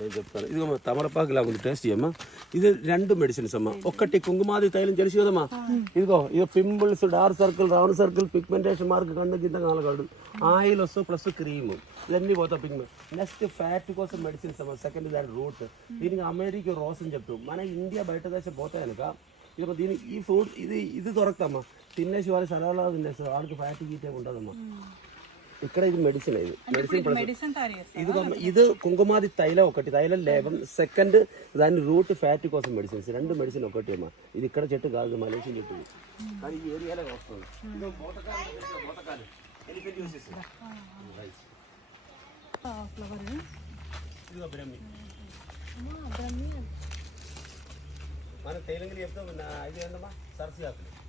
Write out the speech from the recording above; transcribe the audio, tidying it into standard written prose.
నేను చెప్తాను. ఇదిగో తమలపాకు ఇలా ఉంది, టేస్ట్ చేయమ్మా. ఇది 2 మెడిసిన్స్ అమ్మా. ఒకటి కుంకుమాది తైలం తెలుసు కదమ్మా. ఇదిగో pimples, dark circle, round circle, pigmentation mark, కన్ను కింద కాలగాడు, ఆయిల్ వస్తూ ప్లస్ క్రీమ్, ఇవన్నీ పోతా పిగ్మెంట్. నెక్స్ట్ ఫ్యాట్ కోసం మెడిసిన్స్ అమ్మా. సెకండ్ దాని రూట్, దీనికి అమెరికా రోస్ అని చెప్తాం. మన ఇండియా బయట దేశం పోతాయి కనుక ఇక దీనికి ఈ ఫ్రూట్ ఇది దొరకదమ్మా. తినేసి వాళ్ళు సలహాలు తినేస్తారు, వాళ్ళకి ఫ్యాట్ గీటే ఉంటుందమ్మా. ఇక్కడ ఇది మెడిసిన్, ఇది కుంకుమాది తైలం ఒకటి, తైలం లేపం. సెకండ్ దాని రూట్ ఫ్యాట్ కోసం మెడిసిన్స్. 2 మెడిసిన్ ఒకటి అమ్మా. ఇది ఇక్కడ చెట్టు కాదు, మలేషియన్ చెట్టు, కానీ ఈ ఏరియాలో వస్తుంది. మన తైలంగా చెప్తాం. ఇది ఏంటమ్మా, సరసి ఆకులు.